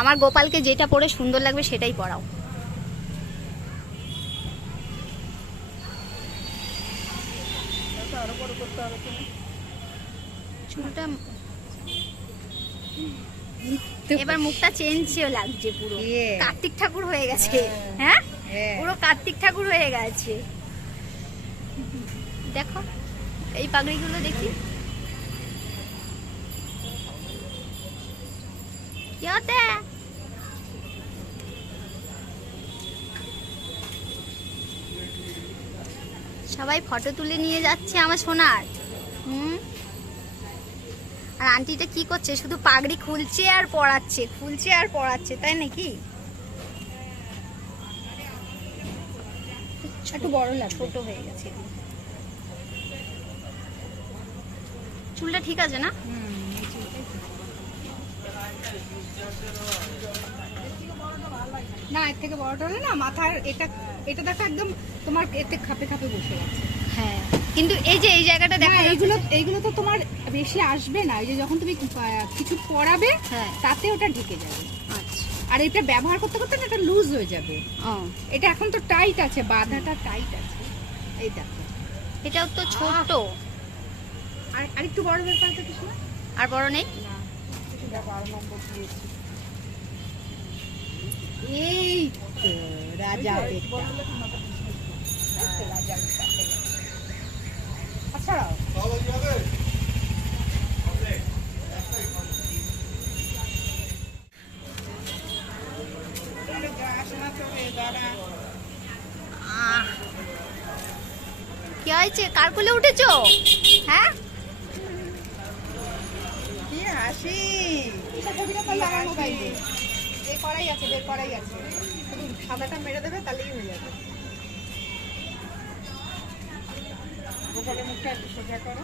আমার গোপালকে যেটা পরে সুন্দর লাগবে সেটাই পরাও চুলটা এবার মুখটা চেঞ্জ লাগছে পুরো। ইয়ে। কার্তিক ঠাকুর হয়ে গেছে। হ্যাঁ হ্যাঁ? পুরো কার্তিক ঠাকুর হয়ে গেছে। দেখো এই পাগড়িগুলো দেখি। কি সবাই ফটো তুলে নিয়ে যাচ্ছে আমার সোনার। হুম? আর আন্টিটা কি করছে? শুধু পাগড়ি খুলছে আর পড়াচ্ছে খুলছে আর পড়াচ্ছে তাই নাকি? একটু বড় লাগবে। ছোট হয়ে গেছে। চুলটা ঠিক আছে না? হুম। না এর থেকে বড়টা হলে না মাথার এটা এটা দেখো একদম তোমার এতে খাপে খাপে বসে গেছে। হ্যাঁ কিন্তু এই যে এই জায়গাটা দেখা এইগুলো এইগুলো তো তোমার বেশি আসবে না এই যে যখন তুমি কিছু পরাবে হ্যাঁ। তাতে ওটা ঢেকে যাবে। আচ্ছা। আর এটা ব্যবহার করতে করতে না এটা লুজ হয়ে যাবে। এটা এখন তো টাইট আছে বাঁধাটা টাইট আছে। এই দেখো। এটাও তো ছোট। আর আরেকটু বড় আছে কিছু আর বড় নেই? না বারো নম্বর দিয়েছি এই তো রাজা আচ্ছা। কি হয়েছে? কার কোলে উঠেছো? হ্যাঁ? কি হাসি? বের করাই আছে বের করাই আছে। শুধু সাদাটা মেরে দেবে, তাহলেই হয়ে যাবে। মুখে মুখটা সোজা করো